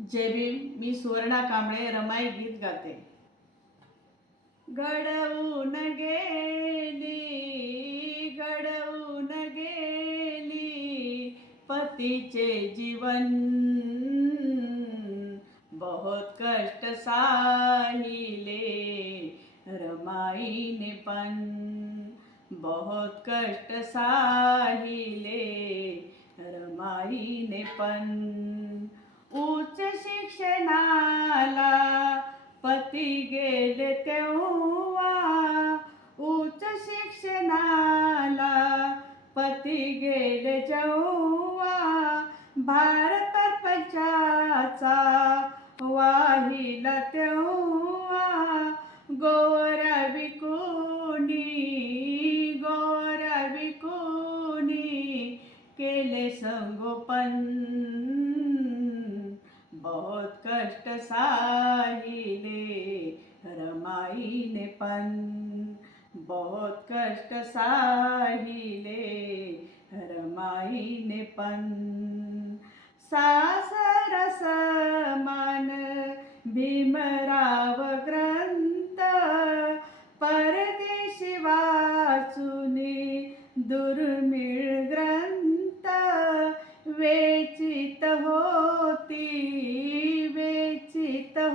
जय भीम मी सुवर्णा कांबळे रमाई गीत गाते. घडवून गेली घडवून गेली पतीचे जीवन. बहुत कष्ट साहिले रमाईने पण. बहुत कष्ट साहिले रमाईने पण. उच्च शिक्षणाला पती गेले तेव्हा. उच्च शिक्षणाला पती गेले जेव्हा. भारत पंचाचा वाहिला तेव्हा. गोरा कोणी गोरा कोणी केले संगोपन. कष्ट साहिले रमाईने पण. बहुत कष्ट साहिले रमाईने पण.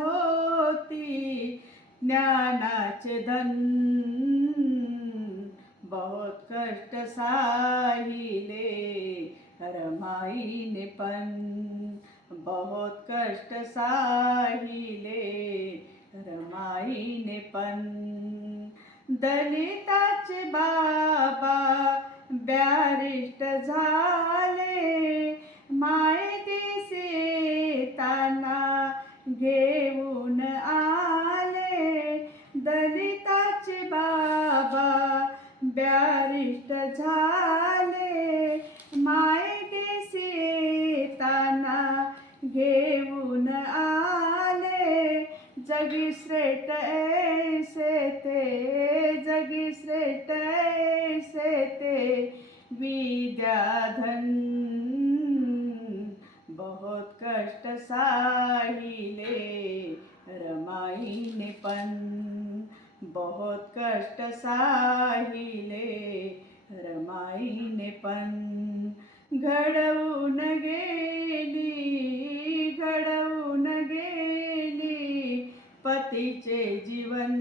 होती. ज्ञानाचे धन बहुत कष्ट साहिले रमाईने पण. बहुत कष्ट साहिले रमाईने पण. दलिताचे बाबा ब्यारिष्ट झा ब्यारिष्ट झाले. मायके सीताना घेऊन आले. जगी श्रेष्ठ ऐसे ते जगी श्रेष्ठ ऐसे ते. विद्याधन बहुत कष्ट साहिले रमाईने पण. बहुत कष्ट साहिले रमाईने पण. घडवून गेली घडवून गेली पतीचे जीवन.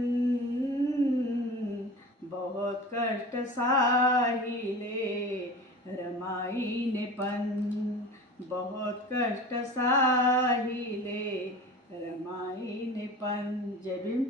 बहुत कष्ट साहिले रमाईने पण. बहुत कष्ट साहिले रमाईने पण. जय भीम.